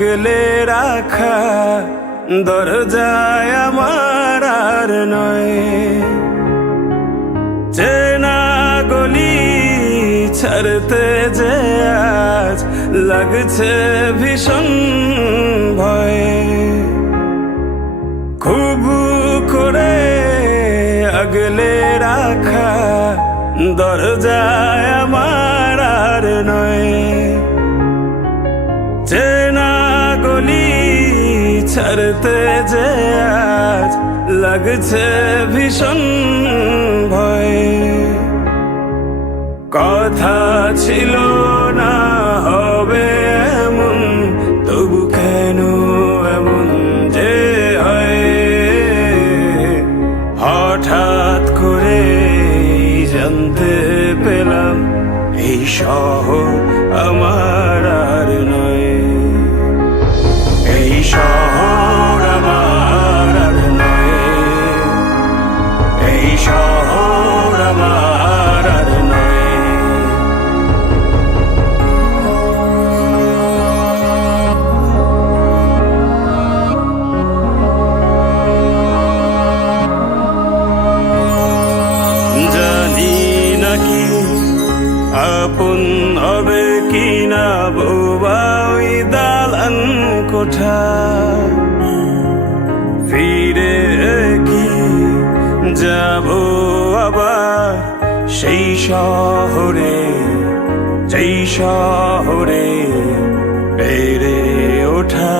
আগলে রাখা দরজায় আমার আর নয়। চেনা গলি ছাড়তে যে আজ লাগছে ভীষণ ভয়। খুব করে আগলে রাখা দরজায় আমার আর নয়। গলি ছাড়তে যে আজ লাগছে ভীষণ ভয়। কথা ছিল না হবে এমন, তবু কেন এমন যে হয়? হঠাৎ করে জানতে পেলাম, এই শহর আমার কোঠা ফিরে কি যাব আবার? সেই শহরে যেই শহরে বেড়ে ওঠা।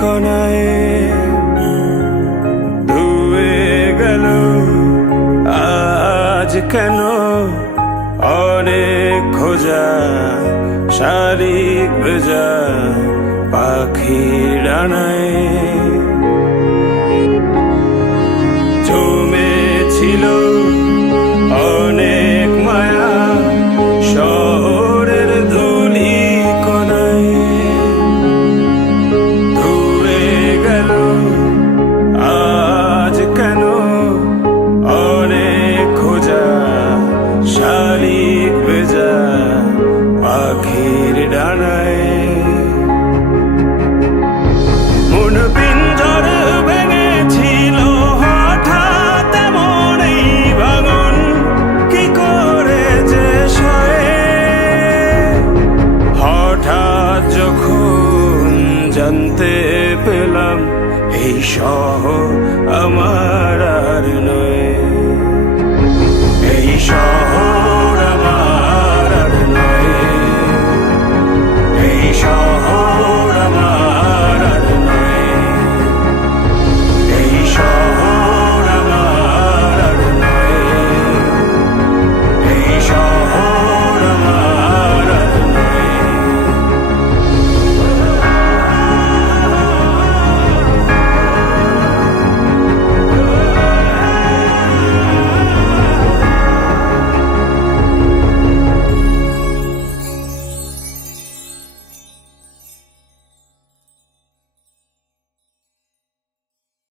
কোনায় ধুয়ে গেল। আজ কেন অনেক খোঁজা শারিক বেজা পাখি ডানায়। জমেছিল এই শহর আমার নয়।